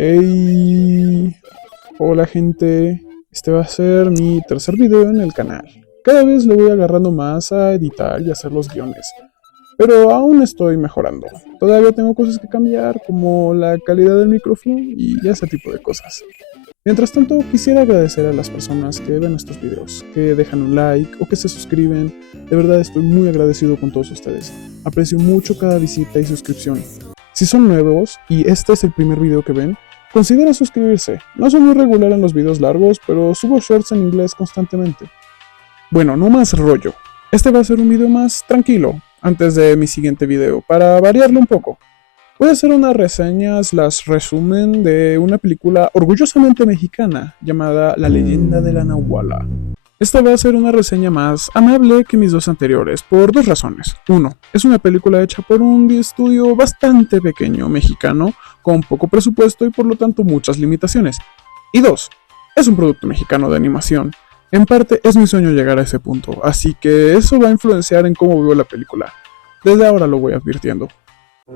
Hey, hola gente, este va a ser mi tercer video en el canal. Cada vez le voy agarrando más a editar y hacer los guiones, pero aún estoy mejorando. Todavía tengo cosas que cambiar, como la calidad del micrófono y ese tipo de cosas. Mientras tanto, quisiera agradecer a las personas que ven estos videos, que dejan un like o que se suscriben. De verdad estoy muy agradecido con todos ustedes. Aprecio mucho cada visita y suscripción. Si son nuevos y este es el primer video que ven, consideren suscribirse. No soy muy regular en los videos largos, pero subo shorts en inglés constantemente. Bueno, no más rollo. Este va a ser un video más tranquilo, antes de mi siguiente video, para variarlo un poco. Voy a hacer una reseña slash resumen de una película orgullosamente mexicana llamada La leyenda de la Nahuala. Esta va a ser una reseña más amable que mis dos anteriores, por dos razones. Uno, es una película hecha por un estudio bastante pequeño mexicano, con poco presupuesto y por lo tanto muchas limitaciones. Y dos, es un producto mexicano de animación. En parte es mi sueño llegar a ese punto, así que eso va a influenciar en cómo veo la película. Desde ahora lo voy advirtiendo.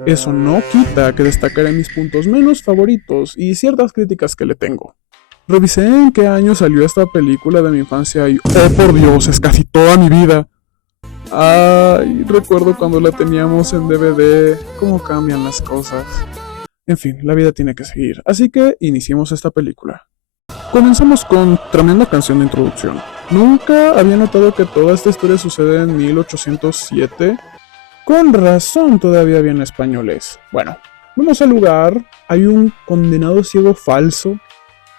Eso no quita que destacaré mis puntos menos favoritos y ciertas críticas que le tengo. Revisé en qué año salió esta película de mi infancia y ¡oh por Dios! Es casi toda mi vida. Ay, recuerdo cuando la teníamos en DVD, cómo cambian las cosas. En fin, la vida tiene que seguir, así que iniciemos esta película. Comenzamos con tremenda canción de introducción. Nunca había notado que toda esta historia sucede en 1807. Con razón todavía había en españoles. Bueno, vamos al lugar. Hay un condenado ciego falso.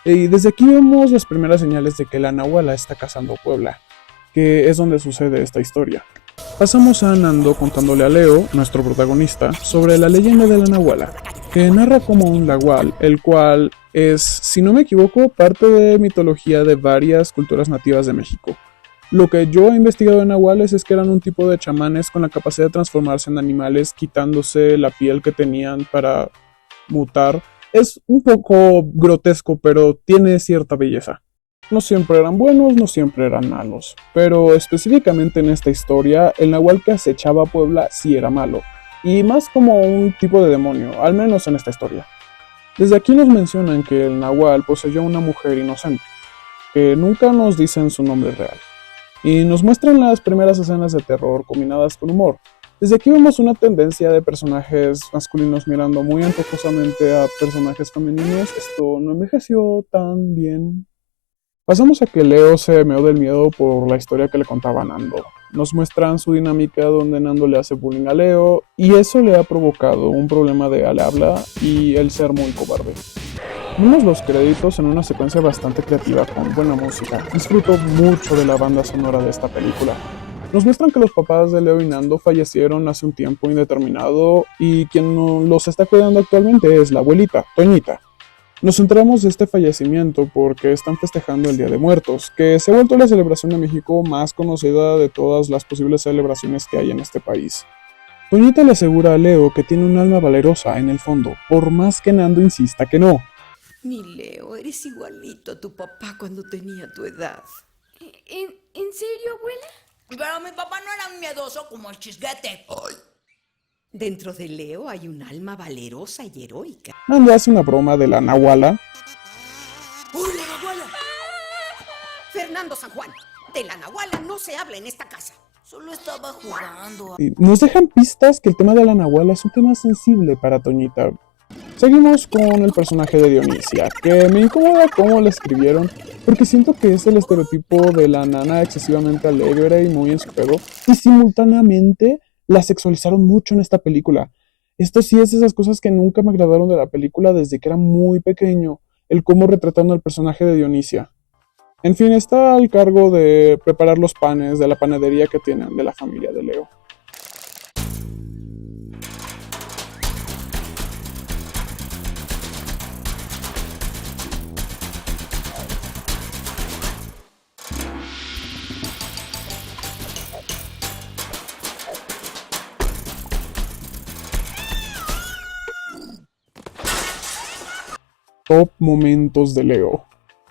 Y desde aquí vemos las primeras señales de que la Nahuala está cazando Puebla, que es donde sucede esta historia. Pasamos a Nando contándole a Leo, nuestro protagonista, sobre la leyenda de la Nahuala, que narra como un nahual, el cual es, si no me equivoco, parte de mitología de varias culturas nativas de México. Lo que yo he investigado de nahuales es que eran un tipo de chamanes con la capacidad de transformarse en animales, quitándose la piel que tenían para mutar. Es un poco grotesco, pero tiene cierta belleza. No siempre eran buenos, no siempre eran malos, pero específicamente en esta historia, el nahual que acechaba a Puebla sí era malo, y más como un tipo de demonio, al menos en esta historia. Desde aquí nos mencionan que el nahual poseyó a una mujer inocente, que nunca nos dicen su nombre real, y nos muestran las primeras escenas de terror combinadas con humor. Desde aquí vemos una tendencia de personajes masculinos mirando muy antojosamente a personajes femeninos. Esto no envejeció tan bien. Pasamos a que Leo se meó del miedo por la historia que le contaba Nando. Nos muestran su dinámica donde Nando le hace bullying a Leo y eso le ha provocado un problema de al habla y el ser muy cobarde. Vimos los créditos en una secuencia bastante creativa con buena música. Disfruto mucho de la banda sonora de esta película. Nos muestran que los papás de Leo y Nando fallecieron hace un tiempo indeterminado y quien los está cuidando actualmente es la abuelita, Toñita. Nos enteramos de este fallecimiento porque están festejando el Día de Muertos, que se ha vuelto la celebración de México más conocida de todas las posibles celebraciones que hay en este país. Toñita le asegura a Leo que tiene un alma valerosa en el fondo, por más que Nando insista que no. Mi Leo, eres igualito a tu papá cuando tenía tu edad. ¿En serio, abuela? Pero mi papá no era un miedoso como el chisguete. Ay. Dentro de Leo hay un alma valerosa y heroica. Nando hace una broma de la Nahuala. ¡Uy, la Nahuala! Fernando San Juan, de la Nahuala no se habla en esta casa. Solo estaba jugando. Y nos dejan pistas que el tema de la Nahuala es un tema sensible para Toñita. Seguimos con el personaje de Dionisia, que me incomoda cómo la escribieron, porque siento que es el estereotipo de la nana excesivamente alegre y muy en su pedo, y simultáneamente la sexualizaron mucho en esta película. Esto sí es de esas cosas que nunca me agradaron de la película desde que era muy pequeño, el cómo retrataron al personaje de Dionisia. En fin, está al cargo de preparar los panes de la panadería que tienen de la familia de Leo. Top momentos de Leo.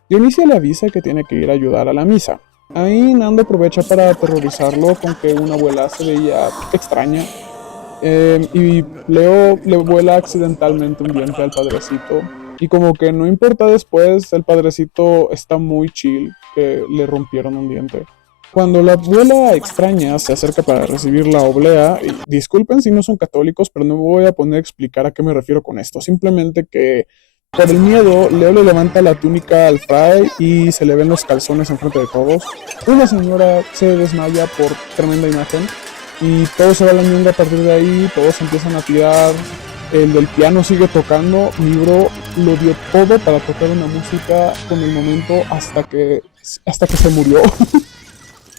Dionisia le avisa que tiene que ir a ayudar a la misa. Ahí Nando aprovecha para aterrorizarlo con que una abuela se veía extraña. Y Leo le vuela accidentalmente un diente al padrecito. Y como que no importa después, el padrecito está muy chill que le rompieron un diente. Cuando la abuela extraña se acerca para recibir la oblea, y disculpen si no son católicos, pero no me voy a poner a explicar a qué me refiero con esto. Simplemente que por el miedo, Leo le levanta la túnica al fray y se le ven los calzones enfrente de todos. Una señora se desmaya por tremenda imagen y todo se va a la ñonga a partir de ahí, todos empiezan a tirar. El del piano sigue tocando, mi bro lo dio todo para tocar una música con el momento hasta que se murió.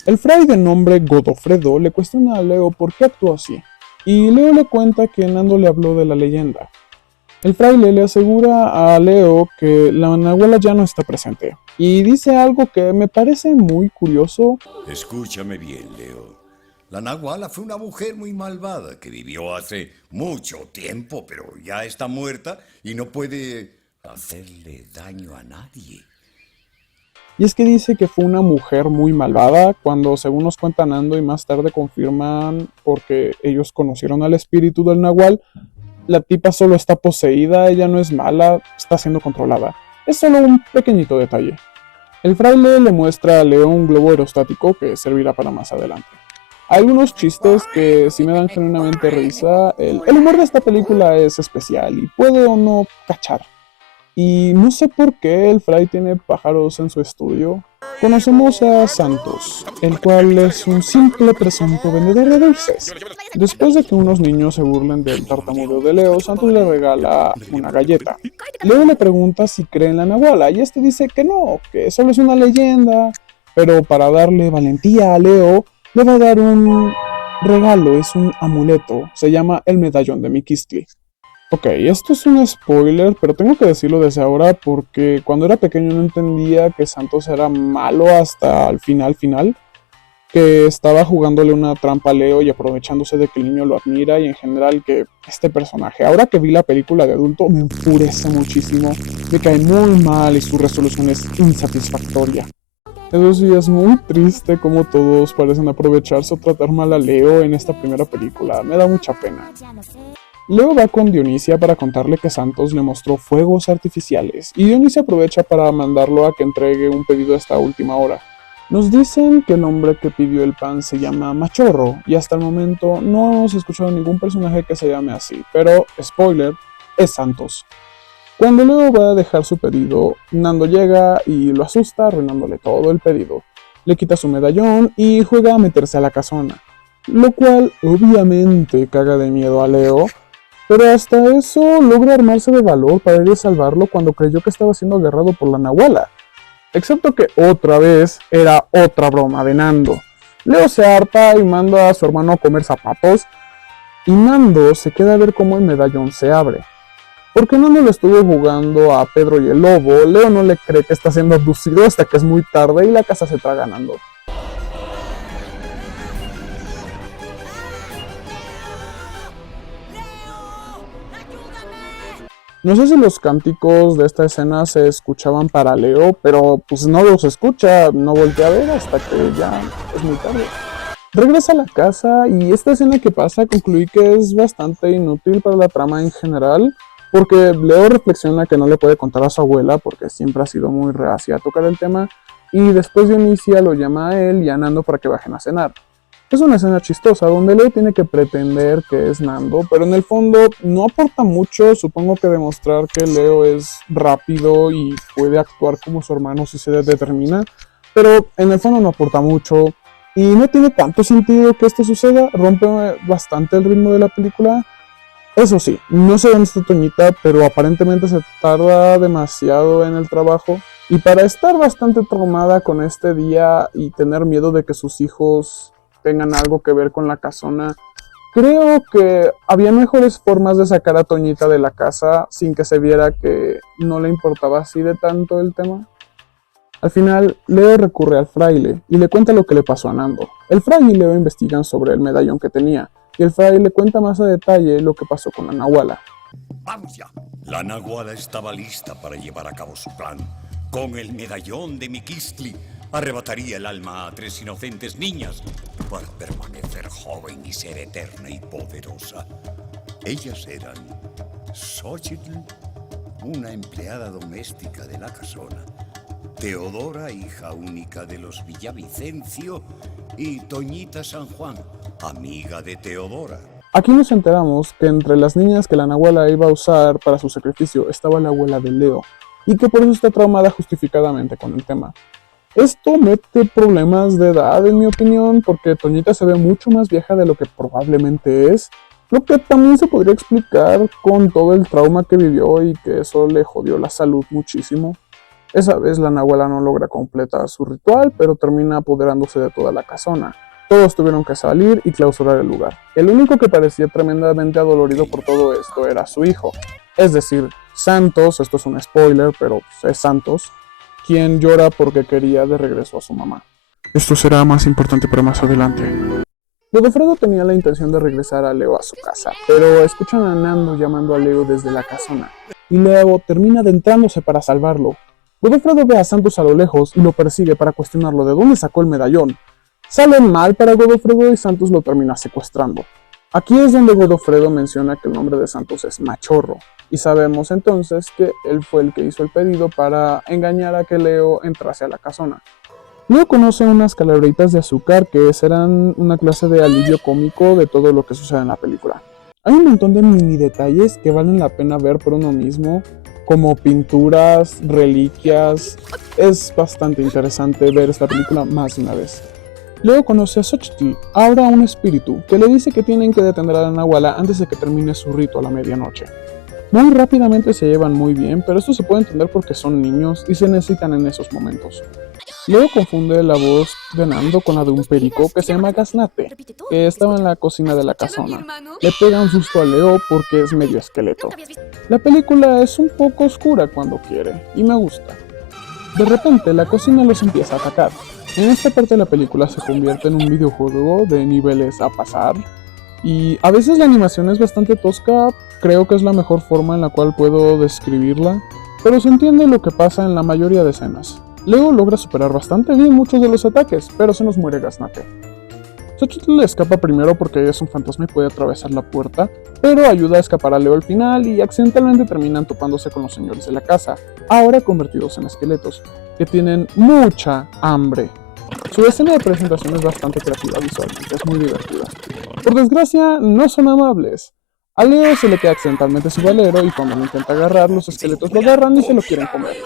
El fray de nombre Godofredo le cuestiona a Leo por qué actuó así, y Leo le cuenta que Nando le habló de la leyenda. El fraile le asegura a Leo que la nahuala ya no está presente, y dice algo que me parece muy curioso. Escúchame bien, Leo. La nahuala fue una mujer muy malvada que vivió hace mucho tiempo, pero ya está muerta y no puede hacerle daño a nadie. Y es que dice que fue una mujer muy malvada, cuando según nos cuenta Nando y más tarde confirman porque ellos conocieron al espíritu del nahual, la tipa solo está poseída, ella no es mala, está siendo controlada. Es solo un pequeño detalle. El fraile le muestra a Leo un globo aerostático que servirá para más adelante. Hay algunos chistes que sí me dan genuinamente risa. El humor de esta película es especial y puede o no cachar. Y no sé por qué el fray tiene pájaros en su estudio. Conocemos a Santos, el cual es un simple presunto vendedor de dulces. Después de que unos niños se burlen del tartamudeo de Leo, Santos le regala una galleta. Leo le pregunta si cree en la nahuala y este dice que no, que solo es una leyenda. Pero para darle valentía a Leo, le va a dar un regalo, es un amuleto, se llama el medallón de Miquistli. Ok, esto es un spoiler, pero tengo que decirlo desde ahora porque cuando era pequeño no entendía que Santos era malo hasta el final, que estaba jugándole una trampa a Leo y aprovechándose de que el niño lo admira y en general que este personaje, ahora que vi la película de adulto, me enfurece muchísimo, me cae muy mal y su resolución es insatisfactoria. Eso sí, es muy triste como todos parecen aprovecharse o tratar mal a Leo en esta primera película, me da mucha pena. Leo va con Dionisia para contarle que Santos le mostró fuegos artificiales y Dionisia aprovecha para mandarlo a que entregue un pedido a esta última hora. Nos dicen que el hombre que pidió el pan se llama Machorro y hasta el momento no hemos escuchado ningún personaje que se llame así, pero, spoiler, es Santos. Cuando Leo va a dejar su pedido, Nando llega y lo asusta arruinándole todo el pedido. Le quita su medallón y juega a meterse a la casona, lo cual obviamente caga de miedo a Leo. Pero hasta eso logra armarse de valor para ir a salvarlo cuando creyó que estaba siendo agarrado por la nahuala. Excepto que otra vez era otra broma de Nando. Leo se harta y manda a su hermano a comer zapatos. Y Nando se queda a ver cómo el medallón se abre. Porque Nando le estuvo jugando a Pedro y el lobo, Leo no le cree que está siendo abducido hasta que es muy tarde y la casa se traga a Nando. No sé si los cánticos de esta escena se escuchaban para Leo, pero pues no los escucha, no voltea a ver hasta que ya es muy tarde. Regresa a la casa y esta escena que pasa concluí que es bastante inútil para la trama en general, porque Leo reflexiona que no le puede contar a su abuela porque siempre ha sido muy reacia a tocar el tema, y después Dionisia lo llama a él y a Nando para que bajen a cenar. Es una escena chistosa donde Leo tiene que pretender que es Nando, pero en el fondo no aporta mucho. Supongo que demostrar que Leo es rápido y puede actuar como su hermano si se determina, pero en el fondo no aporta mucho y no tiene tanto sentido que esto suceda, rompe bastante el ritmo de la película. Eso sí, no sé dónde está Toñita, pero aparentemente se tarda demasiado en el trabajo. Y para estar bastante traumada con este día y tener miedo de que sus hijos tengan algo que ver con la casona, creo que había mejores formas de sacar a Toñita de la casa sin que se viera que no le importaba así de tanto el tema. Al final, Leo recurre al fraile y le cuenta lo que le pasó a Nando. El fraile y Leo investigan sobre el medallón que tenía, y el fraile le cuenta más a detalle lo que pasó con la nahuala. ¡Vamos ya! La nahuala estaba lista para llevar a cabo su plan. Con el medallón de Miquistli, arrebataría el alma a 3 inocentes niñas para permanecer joven y ser eterna y poderosa. Ellas eran Xochitl, una empleada doméstica de la casona, Teodora, hija única de los Villavicencio, y Toñita San Juan, amiga de Teodora. Aquí nos enteramos que entre las niñas que la Nahuala iba a usar para su sacrificio estaba la abuela de Leo, y que por eso está traumada justificadamente con el tema. Esto mete problemas de edad, en mi opinión, porque Toñita se ve mucho más vieja de lo que probablemente es, lo que también se podría explicar con todo el trauma que vivió y que eso le jodió la salud muchísimo. Esa vez la Nahuala no logra completar su ritual, pero termina apoderándose de toda la casona. Todos tuvieron que salir y clausurar el lugar. El único que parecía tremendamente adolorido por todo esto era su hijo, es decir, Santos, esto es un spoiler, pero es Santos, quien llora porque quería de regreso a su mamá. Esto será más importante para más adelante. Godofredo tenía la intención de regresar a Leo a su casa, pero escuchan a Nando llamando a Leo desde la casona, y Leo termina adentrándose para salvarlo. Godofredo ve a Santos a lo lejos y lo persigue para cuestionarlo de dónde sacó el medallón. Sale mal para Godofredo y Santos lo termina secuestrando. Aquí es donde Godofredo menciona que el nombre de Santos es Machorro, y sabemos entonces que él fue el que hizo el pedido para engañar a que Leo entrase a la casona. Leo conoce unas calabritas de azúcar que serán una clase de alivio cómico de todo lo que sucede en la película. Hay un montón de mini detalles que valen la pena ver por uno mismo, como pinturas, reliquias. Es bastante interesante ver esta película más de una vez. Leo conoce a Xochitl, ahora un espíritu, que le dice que tienen que detener a la Nahuala antes de que termine su rito a la medianoche. Muy rápidamente se llevan muy bien, pero esto se puede entender porque son niños y se necesitan en esos momentos. Leo confunde la voz de Nando con la de un perico que se llama Gaznate, que estaba en la cocina de la casona. Le pega un susto a Leo porque es medio esqueleto. La película es un poco oscura cuando quiere, y me gusta. De repente la cocina los empieza a atacar. En esta parte de la película se convierte en un videojuego de niveles a pasar, y a veces la animación es bastante tosca, creo que es la mejor forma en la cual puedo describirla, pero se entiende lo que pasa en la mayoría de escenas. Leo logra superar bastante bien muchos de los ataques, pero se nos muere Gaznate. Xochitl escapa primero porque es un fantasma y puede atravesar la puerta, pero ayuda a escapar a Leo al final y accidentalmente terminan topándose con los señores de la casa, ahora convertidos en esqueletos, que tienen mucha hambre. Su escena de presentación es bastante creativa visualmente, es muy divertida. Por desgracia, no son amables. A Leo se le queda accidentalmente su valero y cuando lo intenta agarrar, los esqueletos lo agarran y se lo quieren comer.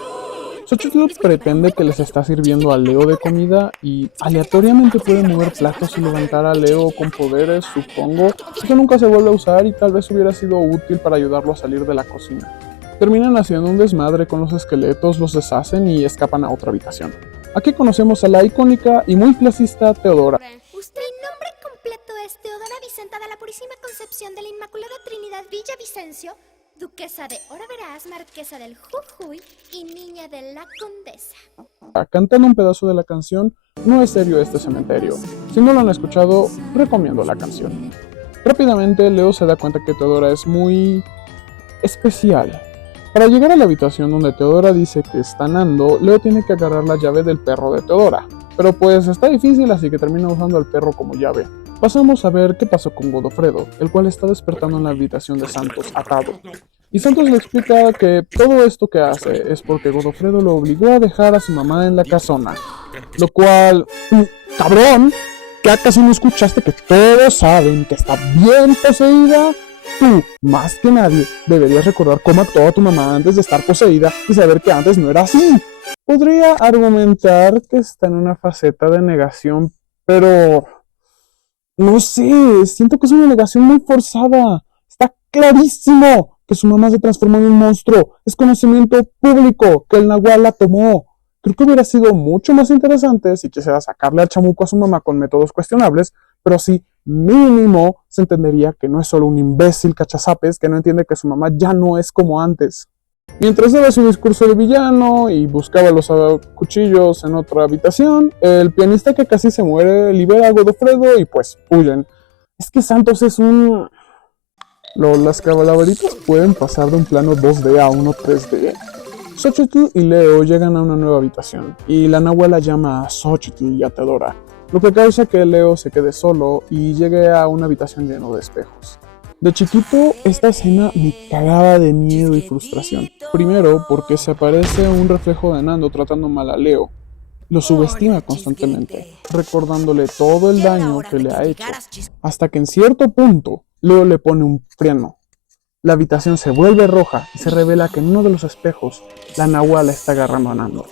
Xochitl pretende que les está sirviendo a Leo de comida y aleatoriamente puede mover platos y levantar a Leo con poderes, supongo. Eso nunca se vuelve a usar y tal vez hubiera sido útil para ayudarlo a salir de la cocina. Terminan haciendo un desmadre con los esqueletos, los deshacen y escapan a otra habitación. Aquí conocemos a la icónica y muy clasista Teodora. Mi nombre completo es Teodora Vicenta de la Purísima Concepción de la Inmaculada Trinidad Villavicencio, duquesa de Oraveraz, marquesa del Jujuy y niña de la Condesa. Cantando un pedazo de la canción No es serio este cementerio. Si no lo han escuchado, recomiendo la canción. Rápidamente Leo se da cuenta que Teodora es muy especial. Para llegar a la habitación donde Teodora dice que está Nando, Leo tiene que agarrar la llave del perro de Teodora. Pero pues está difícil, así que termina usando al perro como llave. Pasamos a ver qué pasó con Godofredo, el cual está despertando en la habitación de Santos atado. Y Santos le explica que todo esto que hace es porque Godofredo lo obligó a dejar a su mamá en la casona. Lo cual, ¡cabrón! ¿Que acaso no escuchaste que todos saben que está bien poseída? Tú, más que nadie, deberías recordar cómo actuaba tu mamá antes de estar poseída y saber que antes no era así. Podría argumentar que está en una faceta de negación, pero no sé, siento que es una negación muy forzada. Está clarísimo que su mamá se transformó en un monstruo. Es conocimiento público que el Nahual la tomó. Creo que hubiera sido mucho más interesante si quisiera sacarle al chamuco a su mamá con métodos cuestionables, pero sí, mínimo, se entendería que no es solo un imbécil cachazapes que no entiende que su mamá ya no es como antes. Mientras daba su discurso de villano y buscaba los cuchillos en otra habitación, el pianista que casi se muere libera a Godofredo y pues huyen. Es que Santos es un... Las calaveritas pueden pasar de un plano 2D a uno 3D. Xochitl y Leo llegan a una nueva habitación y la Nahuala llama a Xochitl y a Teodora, lo que causa que Leo se quede solo y llegue a una habitación llena de espejos. De chiquito, esta escena me cagaba de miedo y frustración. Primero, porque se aparece un reflejo de Nando tratando mal a Leo. Lo subestima constantemente, recordándole todo el daño que le ha hecho, hasta que en cierto punto, Leo le pone un freno. La habitación se vuelve roja y se revela que en uno de los espejos, la Nahuala está agarrando a Nando.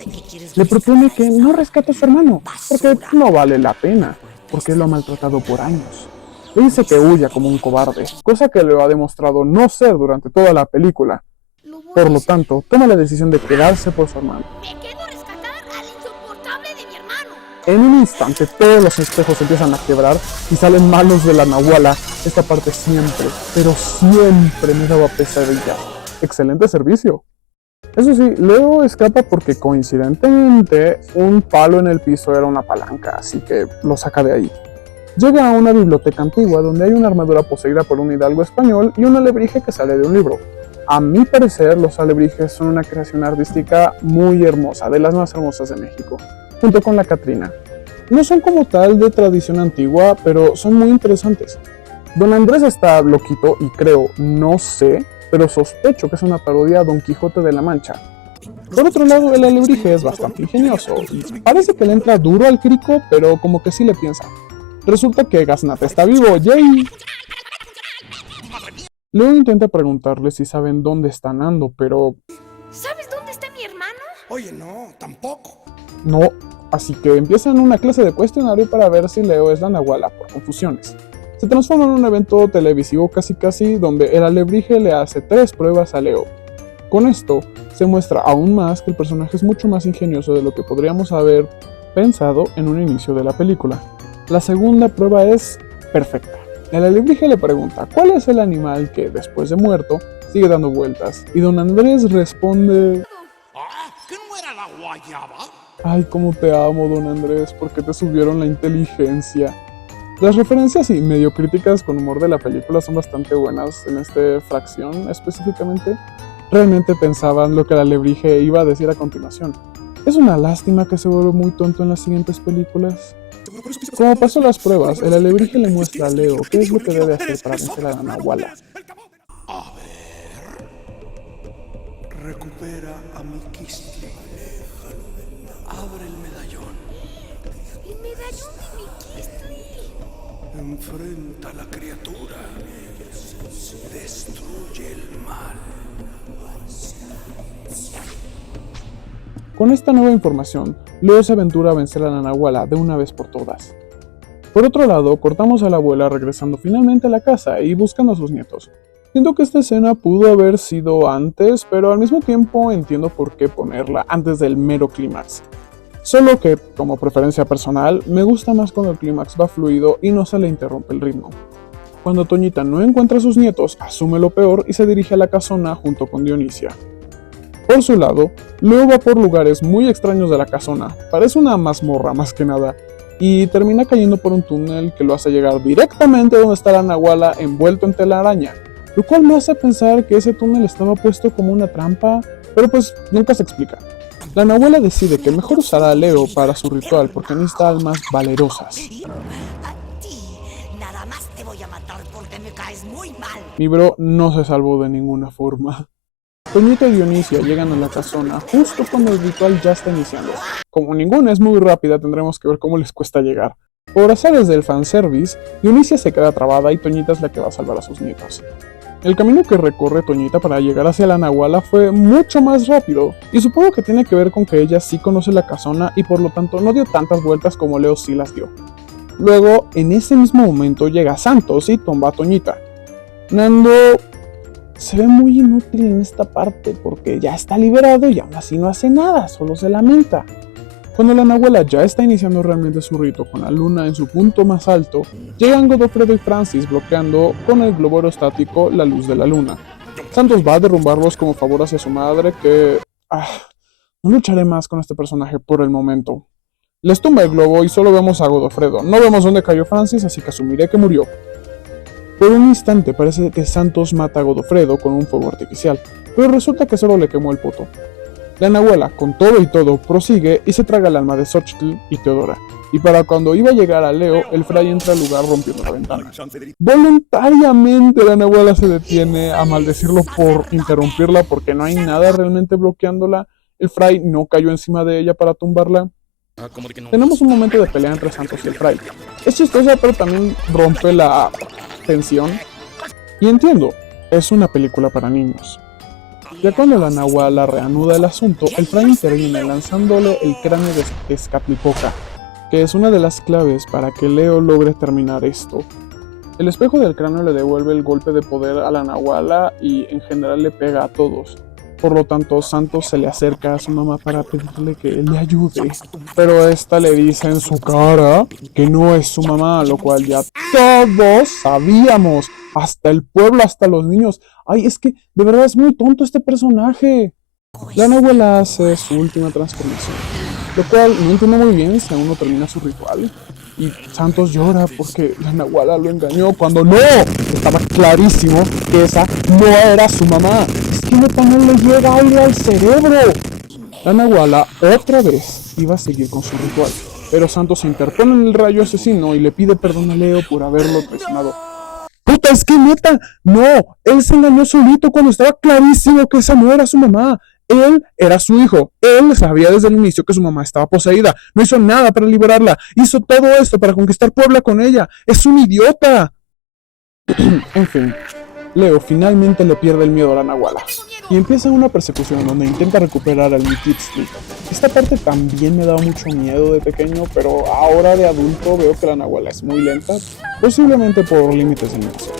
Le propone que no rescate a su hermano, porque no vale la pena, porque lo ha maltratado por años. Le dice que huya como un cobarde, cosa que Leo ha demostrado no ser durante toda la película. Por lo tanto, toma la decisión de quedarse por su hermano. Me quedo a rescatar al insoportable de mi hermano. En un instante, todos los espejos empiezan a quebrar y salen malos de la Nahuala. Esta parte siempre, pero siempre me daba pesadilla. Excelente servicio. Eso sí, Leo escapa porque coincidentemente un palo en el piso era una palanca, así que lo saca de ahí. Llega a una biblioteca antigua donde hay una armadura poseída por un hidalgo español y un alebrije que sale de un libro. A mi parecer, los alebrijes son una creación artística muy hermosa, de las más hermosas de México, junto con la Catrina. No son como tal de tradición antigua, pero son muy interesantes. Don Andrés está loquito y creo, no sé, pero sospecho que es una parodia a Don Quijote de la Mancha. Por otro lado, el alebrije es bastante ingenioso y parece que le entra duro al crico, pero como que sí le piensa. Resulta que Gaznate está vivo, ¡yay! Leo intenta preguntarle si saben dónde está Nando, pero ¿Sabes dónde está mi hermano? Oye, no, tampoco. no, así que empiezan una clase de cuestionario para ver si Leo es la Nahuala por confusiones. Se transforma en un evento televisivo casi donde el alebrije le hace 3 pruebas a Leo. Con esto, se muestra aún más que el personaje es mucho más ingenioso de lo que podríamos haber pensado en un inicio de la película. La segunda prueba es perfecta. El alebrije le pregunta cuál es el animal que, después de muerto, sigue dando vueltas, y Don Andrés responde: Ah, ¿qué no era la guayaba? ay, cómo te amo, Don Andrés, porque te subieron la inteligencia. Las referencias y medio críticas con humor de la película son bastante buenas en esta fracción específicamente. Realmente pensaban lo que el alebrije iba a decir a continuación. Es una lástima que se vuelva muy tonto en las siguientes películas. Como pasó las pruebas, el alebrije le muestra a Leo qué es lo que debe hacer para vencer a la Nahuala. A ver. Recupera a mi Quistle. Abre el medallón. El medallón de mi Quistle. Enfrenta a la criatura. Destruye el mal. Con esta nueva información, Leo se aventura a vencer a la Nahuala de una vez por todas. Por otro lado, cortamos a la abuela regresando finalmente a la casa y buscando a sus nietos. Siento que esta escena pudo haber sido antes, pero al mismo tiempo entiendo por qué ponerla antes del mero clímax. Solo que, como preferencia personal, me gusta más cuando el clímax va fluido y no se le interrumpe el ritmo. Cuando Toñita no encuentra a sus nietos, asume lo peor y se dirige a la casona junto con Dionisia. Por su lado, Leo va por lugares muy extraños de la casona, parece una mazmorra más que nada, y termina cayendo por un túnel que lo hace llegar directamente donde está la Nahuala envuelto en telaraña, lo cual me hace pensar que ese túnel estaba puesto como una trampa, pero pues nunca se explica. La Nahuala decide que mejor usará a Leo para su ritual porque necesita almas valerosas. A ti, nada más te voy a matar porque me caes muy mal. Mi bro no se salvó de ninguna forma. Toñita y Dionisia llegan a la casona justo cuando el ritual ya está iniciando. Como ninguna es muy rápida, tendremos que ver cómo les cuesta llegar. Por azares del fanservice, Dionisia se queda trabada y Toñita es la que va a salvar a sus nietos. El camino que recorre Toñita para llegar hacia la Nahuala fue mucho más rápido, y supongo que tiene que ver con que ella sí conoce la casona y por lo tanto no dio tantas vueltas como Leo sí las dio. Luego, en ese mismo momento llega Santos y tumba a Toñita. Nando se ve muy inútil en esta parte porque ya está liberado y aún así no hace nada, solo se lamenta. Cuando la Nahuala ya está iniciando realmente su rito con la luna en su punto más alto, llegan Godofredo y Francis bloqueando con el globo aerostático la luz de la luna. Santos va a derrumbarlos como favor hacia su madre que... no lucharé más con este personaje por el momento. Les tumba el globo y solo vemos a Godofredo. No vemos dónde cayó Francis, así que asumiré que murió. Por un instante parece que Santos mata a Godofredo con un fuego artificial, pero resulta que solo le quemó el poto. La Nahuala, con todo y todo, prosigue y se traga el alma de Xochitl y Teodora. Y para cuando iba a llegar a Leo, el Fray entra al lugar rompiendo la ventana. Voluntariamente la Nahuala se detiene a maldecirlo por interrumpirla porque no hay nada realmente bloqueándola. El Fray no cayó encima de ella para tumbarla. Tenemos un momento de pelea entre Santos y el Fray. Es chistosa, pero también rompe la tensión. Y entiendo, es una película para niños. Ya cuando la Nahuala reanuda el asunto, el Fray interviene lanzándole el cráneo de Tezcatlipoca, que es una de las claves para que Leo logre terminar esto. El espejo del cráneo le devuelve el golpe de poder a la Nahuala y en general le pega a todos. Por lo tanto, Santos se le acerca a su mamá para pedirle que le ayude, pero esta le dice en su cara que no es su mamá, lo cual ya todos sabíamos, hasta el pueblo, hasta los niños. Ay, es que de verdad es muy tonto este personaje. La Nahuala hace su última transformación, lo cual no entiendo muy bien si aún no termina su ritual. Y Santos llora porque la Nahuala lo engañó cuando no, estaba clarísimo que esa no era su mamá. Es que neta no le llega aire al cerebro. La Nahuala otra vez iba a seguir con su ritual, pero Santos se interpone en el rayo asesino y le pide perdón a Leo por haberlo traicionado. ¡Puta, es que neta! ¡No! Él se engañó solito cuando estaba clarísimo que esa no era su mamá. Él era su hijo. Él sabía desde el inicio que su mamá estaba poseída. No hizo nada para liberarla. Hizo todo esto para conquistar Puebla con ella. ¡Es un idiota! En fin, Leo finalmente le pierde el miedo a la Nahuala y empieza una persecución donde intenta recuperar al Mictli. Esta parte también me daba mucho miedo de pequeño, pero ahora de adulto veo que la Nahuala es muy lenta, posiblemente por límites de inmersión.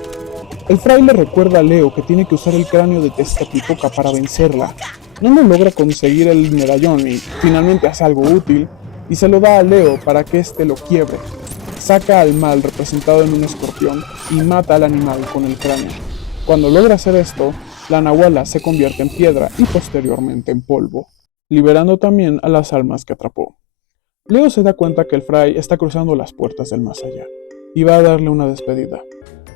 El Fray le recuerda a Leo que tiene que usar el cráneo de Tezcatlipoca para vencerla. No logra conseguir el medallón y finalmente hace algo útil y se lo da a Leo para que éste lo quiebre. Saca al mal representado en un escorpión y mata al animal con el cráneo. Cuando logra hacer esto, la Nahuala se convierte en piedra y posteriormente en polvo, liberando también a las almas que atrapó. Leo se da cuenta que el Fray está cruzando las puertas del más allá y va a darle una despedida.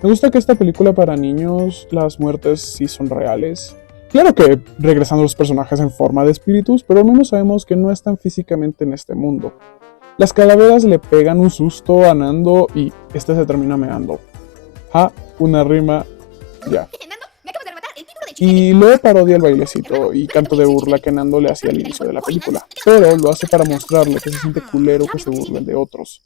Me gusta que esta película para niños, las muertes sí son reales. Claro que regresando los personajes en forma de espíritus, pero al menos sabemos que no están físicamente en este mundo. Las calaveras le pegan un susto a Nando y este se termina meando. Ja, una rima, ya. Y luego parodia el bailecito y canto de burla que Nando le hacía al inicio de la película, pero lo hace para mostrarle que se siente culero que se burlen de otros.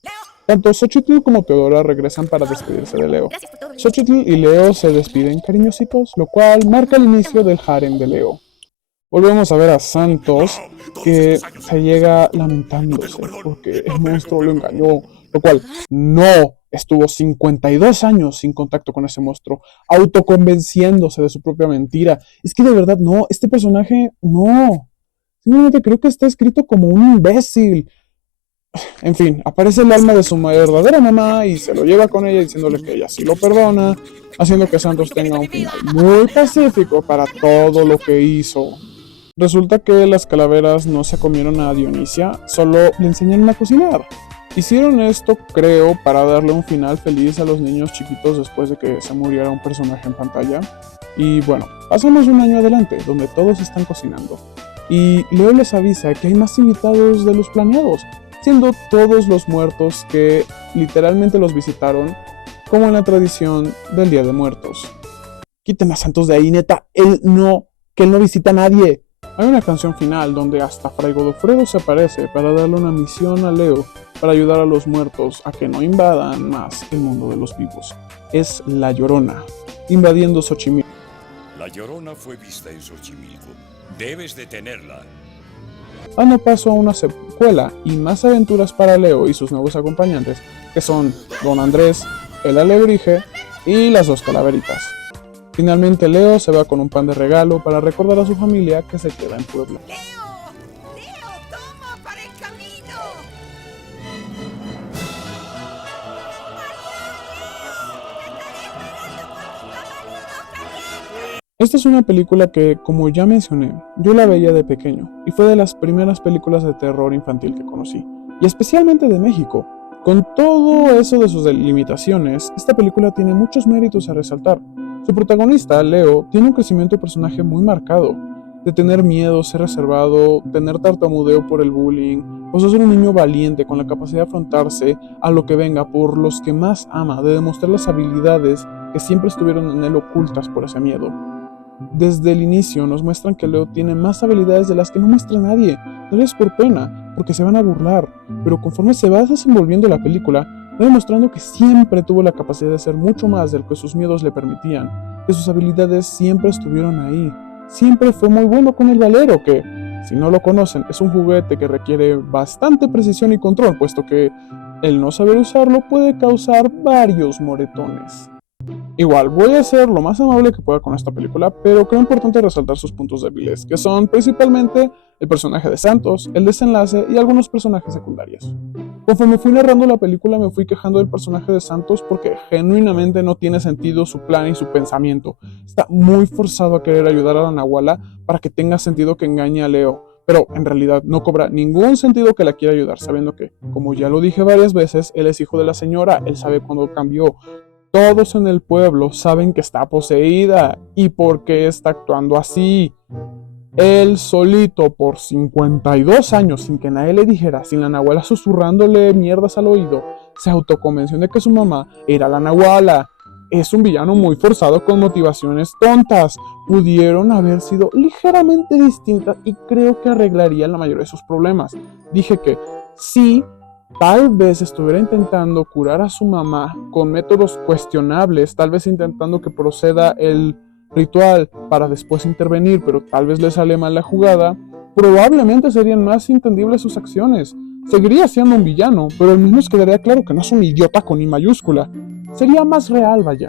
Tanto Xochitl como Teodora regresan para despedirse de Leo. Xochitl y Leo se despiden cariñositos, lo cual marca el inicio del harem de Leo. Volvemos a ver a Santos, que se llega lamentándose porque el monstruo lo engañó, lo cual no, estuvo 52 años sin contacto con ese monstruo, autoconvenciéndose de su propia mentira. Es que de verdad no, este personaje no, simplemente creo que está escrito como un imbécil. En fin, aparece el alma de su verdadera mamá y se lo lleva con ella diciéndole que ella sí lo perdona, haciendo que Santos tenga un final muy pacífico para todo lo que hizo. Resulta que las calaveras no se comieron a Dionisia, solo le enseñaron a cocinar. Hicieron esto, creo, para darle un final feliz a los niños chiquitos después de que se muriera un personaje en pantalla. Y bueno, pasamos un año adelante, donde todos están cocinando. Y Leo les avisa que hay más invitados de los planeados, siendo todos los muertos que literalmente los visitaron, como en la tradición del Día de Muertos. Quiten a Santos de ahí, neta, que él no visita a nadie. Hay una canción final donde hasta Fray Godofredo se aparece para darle una misión a Leo para ayudar a los muertos a que no invadan más el mundo de los vivos. Es La Llorona, invadiendo Xochimilco. La Llorona fue vista en Xochimilco. Debes detenerla. Dando paso a una secuela y más aventuras para Leo y sus nuevos acompañantes, que son Don Andrés, el alebrije y las dos calaveritas. Finalmente Leo se va con un pan de regalo para recordar a su familia que se queda en Puebla. ¡Leo, toma para el camino! Esta es una película que, como ya mencioné, yo la veía de pequeño y fue de las primeras películas de terror infantil que conocí, y especialmente de México. Con todo eso de sus limitaciones, esta película tiene muchos méritos a resaltar. Su protagonista, Leo, tiene un crecimiento de personaje muy marcado. de tener miedo, ser reservado, tener tartamudeo por el bullying, pasó a ser un niño valiente con la capacidad de afrontarse a lo que venga por los que más ama, de demostrar las habilidades que siempre estuvieron en él ocultas por ese miedo. Desde el inicio nos muestran que Leo tiene más habilidades de las que no muestra nadie, tal vez por pena, porque se van a burlar, pero conforme se va desenvolviendo la película, va demostrando que siempre tuvo la capacidad de hacer mucho más de lo que sus miedos le permitían, que sus habilidades siempre estuvieron ahí. Siempre fue muy bueno con el valero, que, si no lo conocen, es un juguete que requiere bastante precisión y control, puesto que el no saber usarlo puede causar varios moretones. Igual, voy a ser lo más amable que pueda con esta película, pero creo importante resaltar sus puntos débiles, que son principalmente el personaje de Santos, el desenlace y algunos personajes secundarios. Conforme fui narrando la película me fui quejando del personaje de Santos porque genuinamente no tiene sentido su plan y su pensamiento. Está muy forzado a querer ayudar a la Nahuala para que tenga sentido que engañe a Leo, pero en realidad no cobra ningún sentido que la quiera ayudar, sabiendo que, como ya lo dije varias veces, él es hijo de la señora, él sabe cuándo cambió. Todos en el pueblo saben que está poseída y por qué está actuando así. Él solito por 52 años, sin que nadie le dijera, sin la Nahuala susurrándole mierdas al oído, se autoconvenció de que su mamá era la Nahuala. Es un villano muy forzado con motivaciones tontas. Pudieron haber sido ligeramente distintas y creo que arreglaría la mayoría de sus problemas. Dije que sí, tal vez estuviera intentando curar a su mamá con métodos cuestionables, tal vez intentando que proceda el ritual para después intervenir, pero tal vez le sale mal la jugada, probablemente serían más entendibles sus acciones. Seguiría siendo un villano, pero al menos quedaría claro que no es un idiota con I mayúscula. Sería más real, vaya.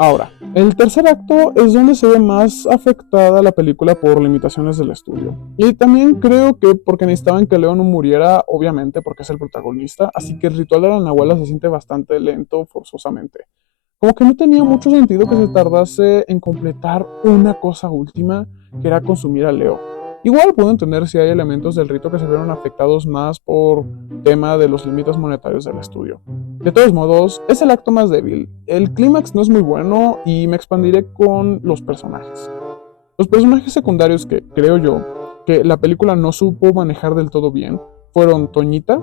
Ahora, el tercer acto es donde se ve más afectada la película por limitaciones del estudio. Y también creo que porque necesitaban que Leo no muriera, obviamente porque es el protagonista, así que el ritual de la Nahuala se siente bastante lento forzosamente. Como que no tenía mucho sentido que se tardase en completar una cosa última, que era consumir a Leo. Igual puedo entender si hay elementos del rito que se vieron afectados más por tema de los límites monetarios del estudio. De todos modos, es el acto más débil. El clímax no es muy bueno y me expandiré con los personajes. Los personajes secundarios que creo yo que la película no supo manejar del todo bien fueron Toñita,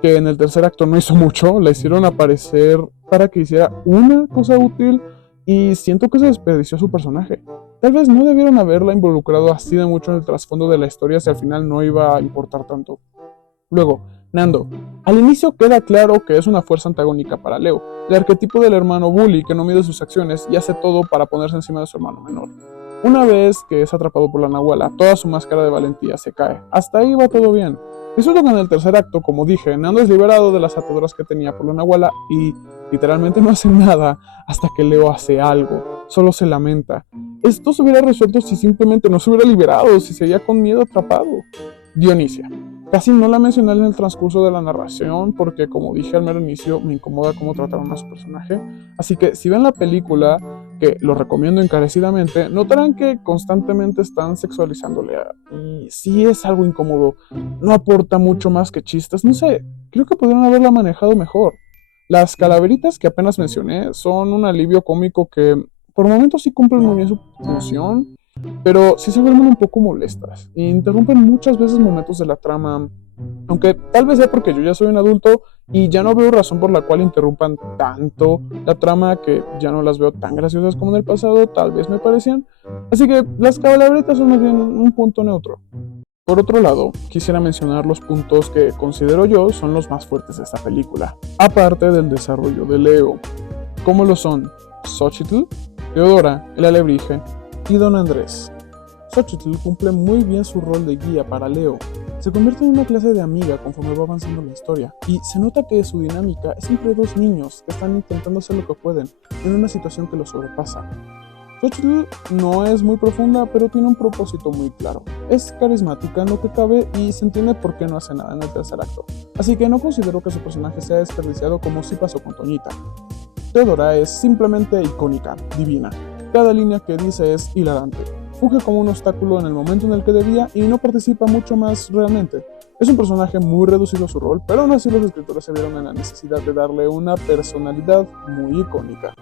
que en el tercer acto no hizo mucho, la hicieron aparecer para que hiciera una cosa útil y siento que se desperdició su personaje. Tal vez no debieron haberla involucrado así de mucho en el trasfondo de la historia si al final no iba a importar tanto. Luego, Nando. Al inicio queda claro que es una fuerza antagónica para Leo, el arquetipo del hermano bully que no mide sus acciones y hace todo para ponerse encima de su hermano menor. Una vez que es atrapado por la Nahuala, toda su máscara de valentía se cae. Hasta ahí va todo bien. Resulta que en el tercer acto, como dije, Nando es liberado de las ataduras que tenía por la Nahuala y literalmente no hace nada hasta que Leo hace algo. Solo se lamenta. Esto se hubiera resuelto si simplemente no se hubiera liberado, si seguía con miedo atrapado. Dionisia. Casi no la mencioné en el transcurso de la narración porque, como dije al mero inicio, me incomoda cómo trataron a su personaje. Así que si ven la película, que lo recomiendo encarecidamente, notarán que constantemente están sexualizándole. Y sí es algo incómodo. No aporta mucho más que chistes. No sé, creo que podrían haberla manejado mejor. Las calaveritas que apenas mencioné son un alivio cómico que por momentos sí cumplen muy bien su función, pero sí se vuelven un poco molestas e interrumpen muchas veces momentos de la trama, aunque tal vez sea porque yo ya soy un adulto y ya no veo razón por la cual interrumpan tanto la trama, que ya no las veo tan graciosas como en el pasado, tal vez me parecían, así que las calaveritas son más bien un punto neutro. Por otro lado, quisiera mencionar los puntos que considero yo son los más fuertes de esta película, aparte del desarrollo de Leo, como lo son Xochitl, Teodora, el alebrije y Don Andrés. Xochitl cumple muy bien su rol de guía para Leo. Se convierte en una clase de amiga conforme va avanzando la historia, y se nota que su dinámica es entre dos niños que están intentando hacer lo que pueden en una situación que los sobrepasa. Xochitl no es muy profunda, pero tiene un propósito muy claro. Es carismática en lo que cabe y se entiende por qué no hace nada en el tercer acto, así que no considero que su personaje sea desperdiciado como sí pasó con Toñita. Teodora es simplemente icónica, divina. Cada línea que dice es hilarante. Funge como un obstáculo en el momento en el que debía y no participa mucho más realmente. Es un personaje muy reducido a su rol, pero aún así los escritores se vieron en la necesidad de darle una personalidad muy icónica.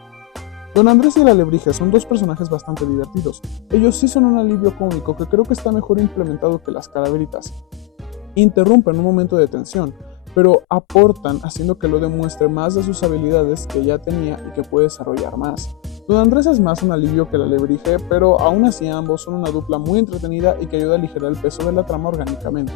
Don Andrés y el Alebrije son dos personajes bastante divertidos. Ellos sí son un alivio cómico que creo que está mejor implementado que las calaveritas. Interrumpen un momento de tensión, pero aportan haciendo que lo demuestre más de sus habilidades que ya tenía y que puede desarrollar más. Don Andrés es más un alivio que el Alebrije, pero aún así ambos son una dupla muy entretenida y que ayuda a aligerar el peso de la trama orgánicamente.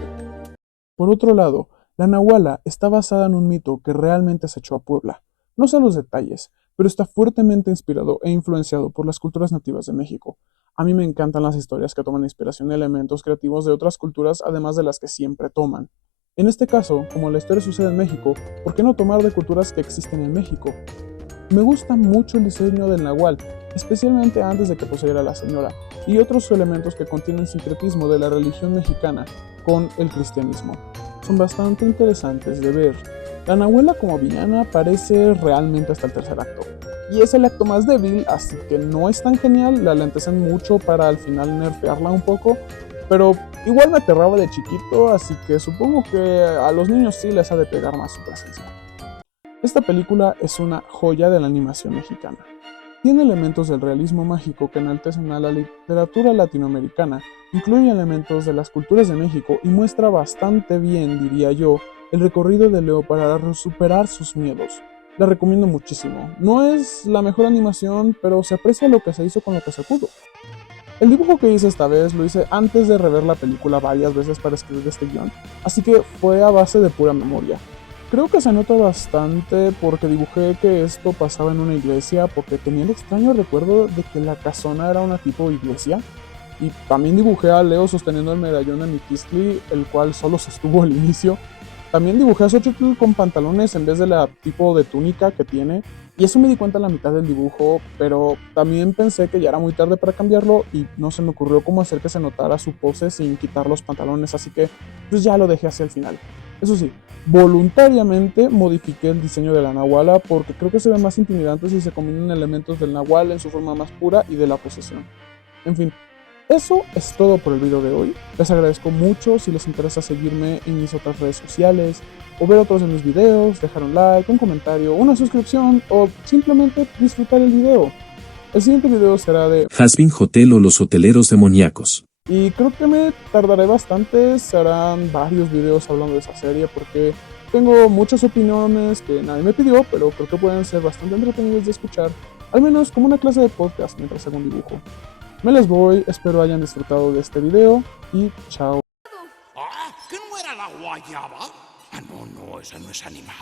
Por otro lado, la Nahuala está basada en un mito que realmente se echó a Puebla. No sé los detalles, pero está fuertemente inspirado e influenciado por las culturas nativas de México. A mí me encantan las historias que toman inspiración de elementos creativos de otras culturas, además de las que siempre toman. En este caso, como la historia sucede en México, ¿por qué no tomar de culturas que existen en México? Me gusta mucho el diseño del Nahual, especialmente antes de que poseyera a la señora, y otros elementos que contienen sincretismo de la religión mexicana con el cristianismo. Son bastante interesantes de ver. La Nahuala como villana aparece realmente hasta el tercer acto, y es el acto más débil, así que no es tan genial, la lentejan mucho para al final nerfearla un poco, pero igual me aterraba de chiquito, así que supongo que a los niños sí les ha de pegar más su presencia. Esta película es una joya de la animación mexicana. Tiene elementos del realismo mágico que enaltecen a la literatura latinoamericana, incluye elementos de las culturas de México y muestra bastante bien, diría yo, el recorrido de Leo para superar sus miedos. La recomiendo muchísimo. No es la mejor animación, pero se aprecia lo que se hizo con lo que se pudo. El dibujo que hice esta vez lo hice antes de rever la película varias veces para escribir este guión, así que fue a base de pura memoria. Creo que se nota bastante porque dibujé que esto pasaba en una iglesia, porque tenía el extraño recuerdo de que la casona era una tipo iglesia. Y también dibujé a Leo sosteniendo el medallón de Miquistli, el cual solo sostuvo al inicio. También dibujé a Xochitl con pantalones en vez de la tipo de túnica que tiene. Y eso me di cuenta a la mitad del dibujo, pero también pensé que ya era muy tarde para cambiarlo y no se me ocurrió cómo hacer que se notara su pose sin quitar los pantalones, así que pues ya lo dejé hacia el final. Eso sí, voluntariamente modifiqué el diseño de la Nahuala porque creo que se ve más intimidante si se combinan elementos del Nahual en su forma más pura y de la posesión. En fin, eso es todo por el video de hoy. Les agradezco mucho si les interesa seguirme en mis otras redes sociales o ver otros de mis videos, dejar un like, un comentario, una suscripción o simplemente disfrutar el video. El siguiente video será de Hazbin Hotel o los hoteleros demoníacos. Y creo que me tardaré bastante, serán varios videos hablando de esa serie porque tengo muchas opiniones que nadie me pidió, pero creo que pueden ser bastante entretenidas de escuchar, al menos como una clase de podcast mientras hago un dibujo. Me les voy, espero hayan disfrutado de este video y chao. Ah, ¿que no era la guayaba? Ah, no, esa no es animal.